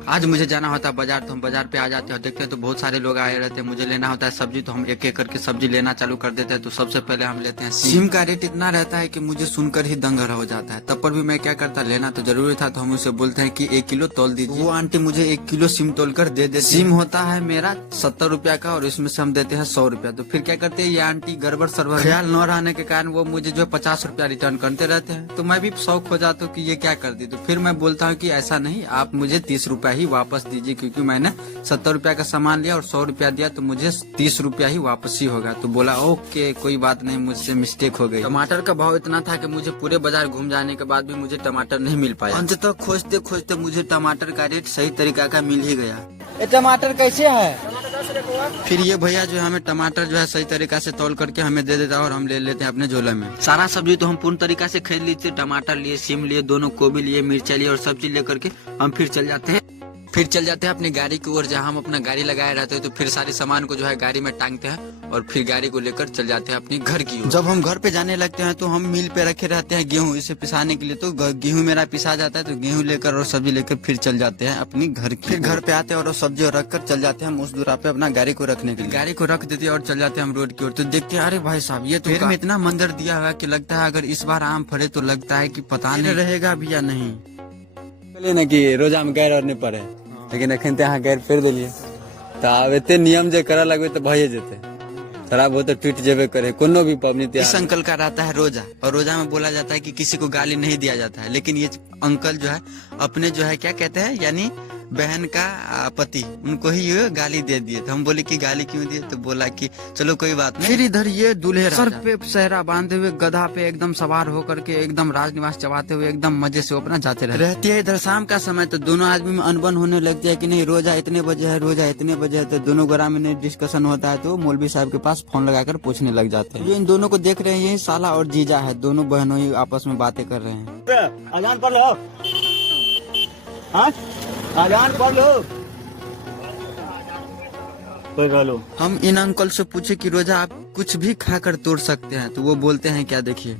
आज मुझे जाना होता है बाजार, तो हम बाजार पे आ जाते हैं और देखते हैं तो बहुत सारे लोग आए रहते हैं। मुझे लेना होता है सब्जी, तो हम एक एक करके सब्जी लेना चालू कर देते हैं। तो सबसे पहले हम लेते हैं सीम का रेट इतना रहता है कि मुझे सुनकर ही दंग हो जाता है। तब पर भी मैं क्या करता, लेना तो जरूरी था। तो हम उसे बोलते हैं कि 1 किलो तोल दीजिए। वो आंटी मुझे 1 किलो सीम तोल कर दे देती। सीम होता है मेरा 70 रुपया का और इसमें से हम देते हैं 100 रुपया। तो फिर क्या करते हैं, ये आंटी गड़बड़ सरबर ख्याल न रहने के कारण वो मुझे जो 50 रुपया रिटर्न करते रहते हैं। तो मैं भी शौक हो जाता हूँ कि ये क्या कर दी। तो फिर मैं बोलता हूँ कि ऐसा नहीं, आप मुझे 30 रुपया ही वापस दीजिए, क्योंकि मैंने 70 रुपया का सामान लिया और 100 रुपया दिया, तो मुझे 30 रुपया ही वापस ही होगा। तो बोला ओके कोई बात नहीं, मुझसे मिस्टेक हो गई। टमाटर का भाव इतना था कि मुझे पूरे बाजार घूम जाने के बाद भी मुझे टमाटर नहीं मिल पाया। अंततः खोजते खोजते मुझे टमाटर का रेट सही तरीका का मिल ही गया। ये टमाटर कैसे है? फिर ये भैया जो है हमें टमाटर जो है सही तरीका से तौल करके हमें दे देता है और हम ले लेते हैं अपने झोले में। सारा सब्जी तो हम पूर्ण तरीका से खरीद लीजिए। टमाटर लिए, शिम लिए, दोनों गोभी लिए, मिर्चा लिए और सब्जी लेकर के हम फिर चल जाते हैं अपनी गाड़ी की ओर, जहाँ हम अपना गाड़ी लगाए रहते हैं। तो फिर सारे सामान को जो है गाड़ी में टांगते हैं और फिर गाड़ी को लेकर चल जाते हैं अपनी घर की ओर। जब हम घर पे जाने लगते हैं तो हम मिल पे रखे रहते हैं गेहूं, इसे पिसाने के लिए। तो गेहूं मेरा पिसा जाता है, तो गेहूं लेकर और सब्जी लेकर फिर चल जाते हैं अपनी घर की। फिर घर पे आते हैं और सब्जी रख कर चल जाते हैं हम उस दूरा पे अपना गाड़ी को रखने के लिए। गाड़ी को रख देते हैं और चल जाते हैं हम रोड की ओर। तो देखते हैं अरे भाई साहब, ये तो पेड़ में इतना मंदिर दिया हुआ कि लगता है अगर इस बार आम फरे तो लगता है कि पता नहीं रहेगा भी या नहीं। न कि रोजा में गैर और नहीं पड़े, लेकिन अखन अहाँ गैर फेर दिलिए तो आब एते नियम जे करे लगबे तो भइए जेते। थोड़ा बहुत टूट जेबे करे कोनो भी पबनी त्योहार। इस अंकल का रहता है रोजा, और रोजा में बोला जाता है कि किसी को गाली नहीं दिया जाता है। लेकिन ये अंकल जो है अपने जो है क्या कहते हैं, यानी बहन का पति, उनको ही ये गाली दे दिए। तो हम बोले कि गाली क्यों दिए, तो बोला कि चलो कोई बात नहीं। फिर इधर ये दूल्हे सर पे सहरा बांधे हुए गधा पे एकदम सवार होकर के एकदम राजनिवास चबाते हुए एकदम मजे से अपना जाते रहती है। इधर शाम का समय तो दोनों आदमी में अनबन होने लगती है कि नहीं रोजा इतने बजे है, रोजा इतने बजे है। तो दोनों गोरा में डिस्कशन होता है, तो मौलवी साहब के पास फोन लगाकर पूछने लग जाते हैं। इन दोनों को देख रहे हैं, ये साला और जीजा है, दोनों बहनों ही आपस में बातें कर रहे हैं। अजान पढ़ लो, अजान पढ़ लो। हम इन अंकल से पूछे कि रोजा आप कुछ भी खाकर तोड़ सकते हैं, तो वो बोलते हैं क्या, देखिए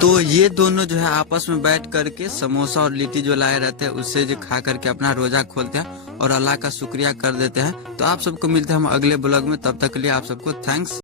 तो ये दोनों जो है आपस में बैठ करके समोसा और लिट्टी जो लाए रहते हैं उससे जो खा करके अपना रोजा खोलते हैं और अल्लाह का शुक्रिया कर देते हैं। तो आप सबको मिलते हैं हम अगले ब्लॉग में, तब तक के लिए आप सबको थैंक्स।